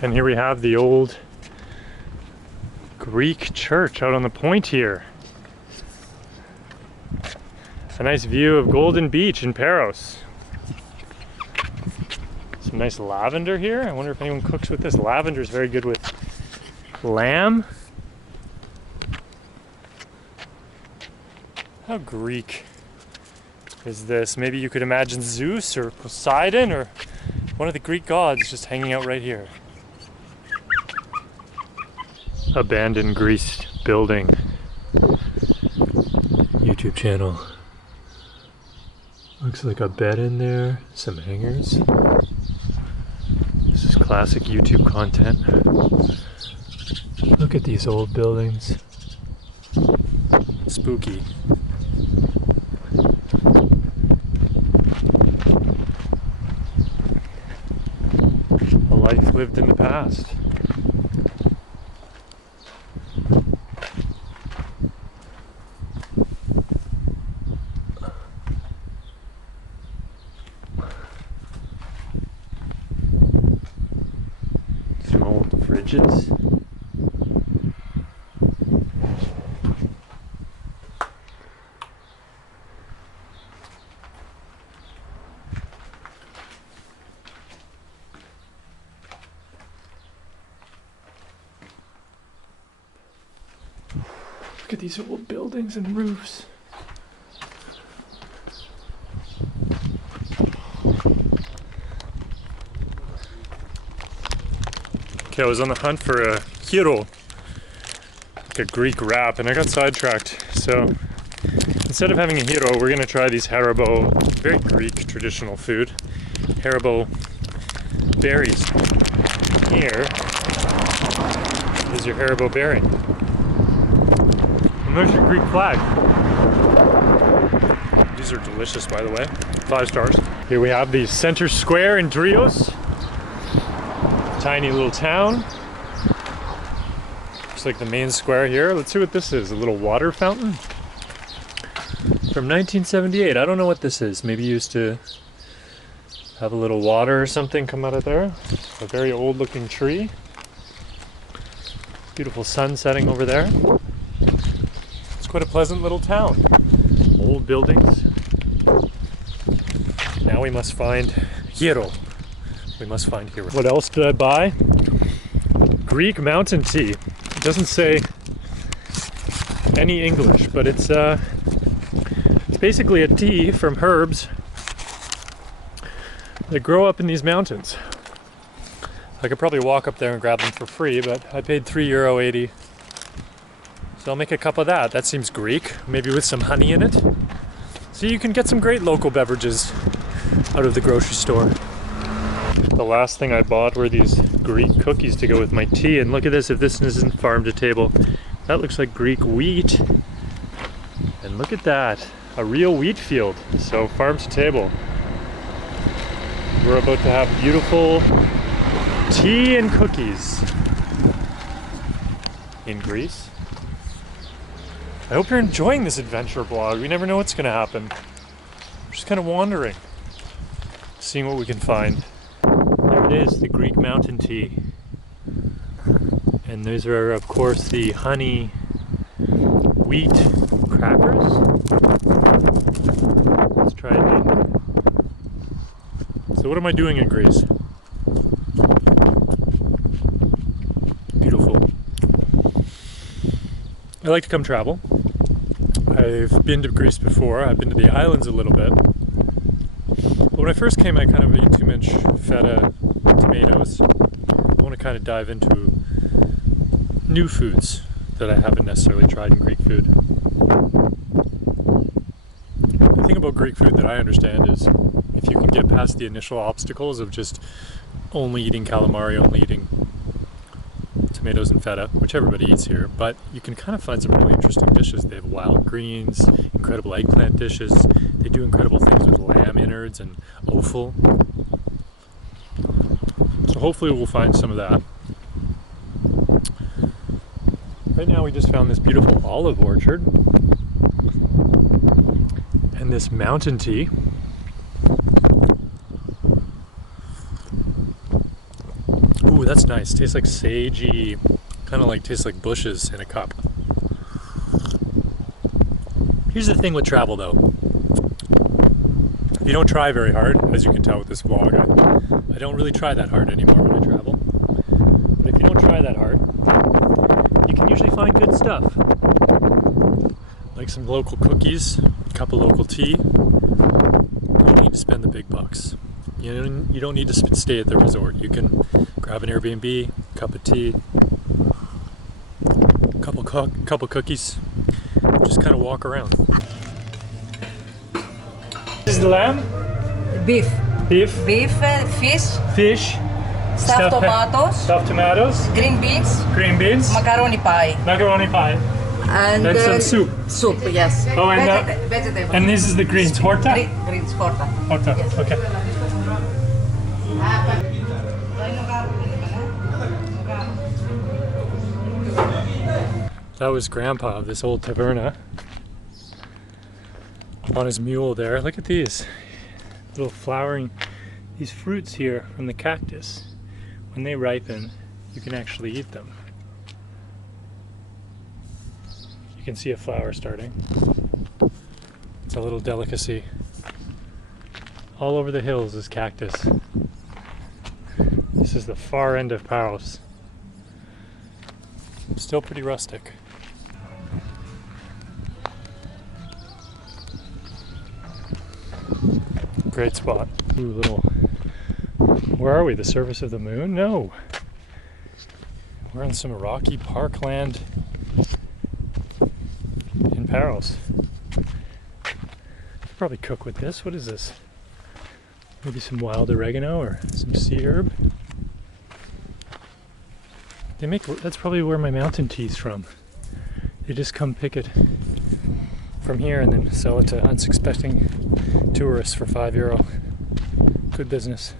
And here we have the old Greek church out on the point here. A nice view of Golden Beach in Paros. Some nice lavender here. I wonder if anyone cooks with this. Lavender is very good with lamb. How Greek is this? Maybe you could imagine Zeus or Poseidon or one of the Greek gods just hanging out right here. Abandoned Greece building. YouTube channel. Looks like a bed in there, some hangers. This is classic YouTube content. Look at these old buildings. Spooky. A life lived in the past. Some old fridges. Look at these old buildings and roofs. Okay, I was on the hunt for a gyro, like a Greek wrap, and I got sidetracked. So instead of having a gyro, we're gonna try these haribo, very Greek traditional food, haribo berries. Here is your haribo berry. And there's your Greek flag. These are delicious, by the way. 5 stars. Here we have the center square in Gyros. Tiny little town. Looks like the main square here. Let's see what this is. A little water fountain from 1978. I don't know what this is. Maybe used to have a little water or something come out of there. A very old looking tree. Beautiful sun setting over there. Quite a pleasant little town. Old buildings. Now we must find gyro. We must find gyro. What else did I buy? Greek mountain tea. It doesn't say any English, but it's basically a tea from herbs that grow up in these mountains. I could probably walk up there and grab them for free, but I paid €3.80. So I'll make a cup of that. That seems Greek, maybe with some honey in it. So you can get some great local beverages out of the grocery store. The last thing I bought were these Greek cookies to go with my tea. And look at this, if this isn't farm to table. That looks like Greek wheat. And look at that, a real wheat field. So farm to table. We're about to have beautiful tea and cookies in Greece. I hope you're enjoying this adventure vlog. We never know what's gonna happen. We're just kind of wandering, seeing what we can find. There it is, the Greek mountain tea. And those are, of course, the honey wheat crackers. Let's try it now. So what am I doing in Greece? Beautiful. I like to come travel. I've been to Greece before. I've been to the islands a little bit. But when I first came, I kind of ate too much feta, tomatoes. I want to kind of dive into new foods that I haven't necessarily tried in Greek food. The thing about Greek food that I understand is if you can get past the initial obstacles of just only eating calamari, only eating tomatoes and feta, which everybody eats here, but you can kind of find some really interesting dishes. They have wild greens, incredible eggplant dishes. They do incredible things with lamb innards and offal. So hopefully we'll find some of that. Right now we just found this beautiful olive orchard and this mountain tea. Ooh, Ooh, that's nice. Tastes like sagey, kind of like tastes like bushes in a cup. Here's the thing with travel though. If you don't try very hard, as you can tell with this vlog, I don't really try that hard anymore when I travel. But if you don't try that hard, you can usually find good stuff. Like some local cookies, a cup of local tea. You don't need to spend the big bucks. You don't need to stay at the resort. You can grab an Airbnb, cup of tea, couple cookies, just kind of walk around. This is the lamb? Beef. Beef? Beef, fish, Fish. stuffed tomatoes, Stuffed tomatoes. green beans, Green beans. macaroni pie. Macaroni pie. And some soup. Soup, yes. Oh, and Vegetable. and this is the greens. Horta? Greens, horta. Horta, Yes. okay. That was Grandpa of this old taverna. On his mule there. Look at these little flowering, these fruits here from the cactus. When they ripen, you can actually eat them. You can see a flower starting. It's a little delicacy. All over the hills is cactus. This is the far end of Paros. Still pretty rustic. Great spot. Ooh, little. Where are we? The surface of the moon? No. We're on some rocky parkland in Paros. Probably cook with this. What is this? Maybe some wild oregano or some sea herb. They make. That's probably where my mountain tea's from. They just come pick it from here and then sell it to unsuspecting tourists for €5. Good business.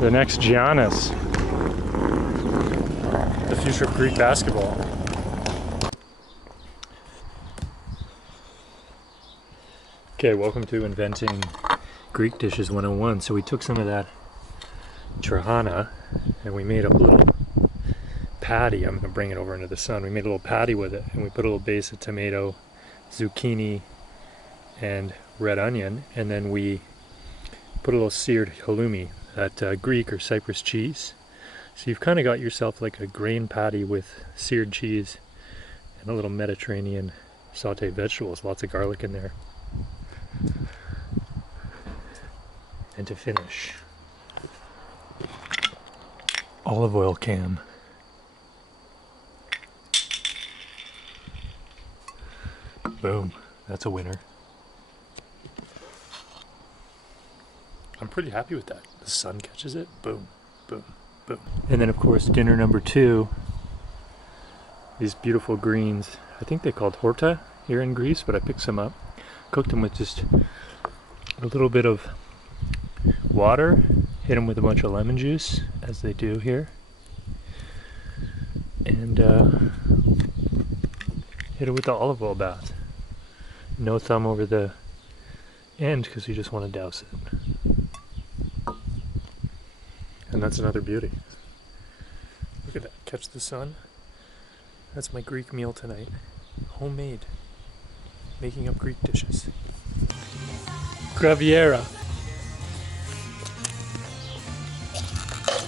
The next Giannis, the future of Greek basketball. Okay, welcome to Inventing Greek Dishes 101. So we took some of that trahana and we made a little patty. I'm going to bring it over into the sun. We made a little patty with it and we put a little base of tomato, zucchini, and red onion, and then we put a little seared halloumi, that Greek or Cyprus cheese. So you've kind of got yourself like a grain patty with seared cheese and a little Mediterranean sauteed vegetables, lots of garlic in there. And to finish, olive oil cam. Boom, that's a winner. I'm pretty happy with that. The sun catches it, boom, boom, boom. And then of course dinner number 2, these beautiful greens. I think they're called Horta here in Greece, but I picked some up. Cooked them with just a little bit of water, hit them with a bunch of lemon juice, as they do here, and hit it with the olive oil bath. No thumb over the end because you just want to douse it. And that's another beauty. Look at that, catch the sun. That's my Greek meal tonight. Homemade. Making up Greek dishes. Graviera.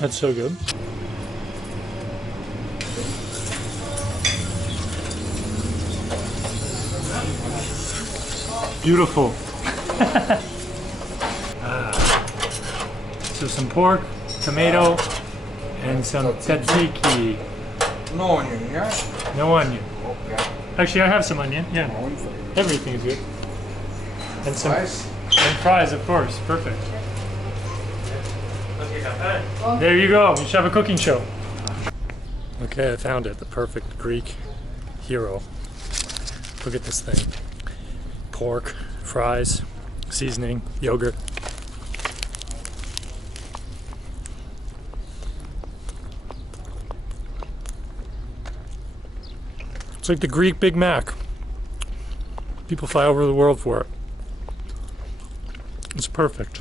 That's so good. Beautiful. So some pork, tomato, and some tzatziki. No onion, yeah? No onion. Okay. Actually, I have some onion. Yeah, everything's good. And some Rice? and fries, of course. Perfect. There you go. We should have a cooking show. Okay, I found it. The perfect Greek hero. Look at this thing. Pork, fries, seasoning, yogurt. It's like the Greek Big Mac. People fly over the world for it. It's perfect.